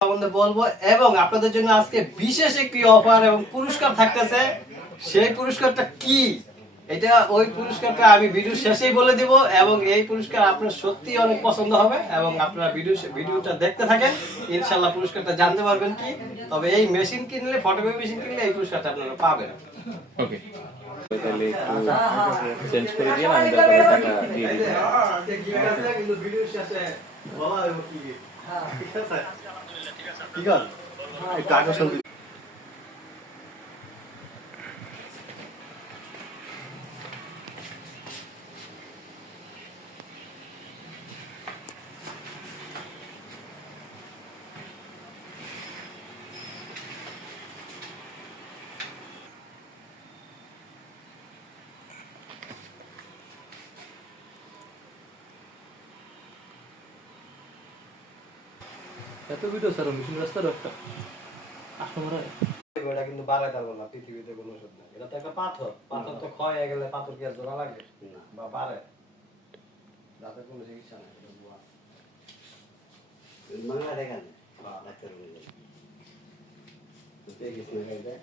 সম্বন্ধে বলবো এবং আপনাদের জন্য আজকে বিশেষ একটি অফার এবং পুরস্কার থাকতেছে। সেই পুরস্কারটা কি, এটা ওই পুরস্কারটা আমি ভিডিও শেষেই বলে দিব এবং এই পুরস্কার আপনার সত্যি অনেক পছন্দ হবে এবং আপনারা ভিডিওটা দেখতে থাকেন, ইনশাআল্লাহ পুরস্কারটা জানতে পারবেন কি। তবে এই মেশিন কিনলে, ফটোকপি মেশিন কিনলে এই পুরস্কারটা আপনারা পাবেন। ওকে, তাহলে একটু চেঞ্জ করে দিয়ে আমি তারপরে টাকা দিয়ে দিই। ঠিক আছে, কিন্তু ভিডিও শেষে বলা হবে কি। ঠিক আছে, ঠিক আছে, একটু আকর্ষণ দিন। এত ভিডিও স্যার মিশন রাস্তার একটা কাস্টমার এটা কিন্তু বাড়াই পারবো না, পৃথিবীতে কোনো ওষুধ নাই। এটা তো একটা পাথর, পাথর তো ক্ষয় হয়ে গেলে পাথর কি আর জোড়া লাগে না বা বাড়ে, যাতে কোনো চিকিৎসা নাই। এটা বুয়া Mana ada kan? Dokter boleh. Tapi kisah kita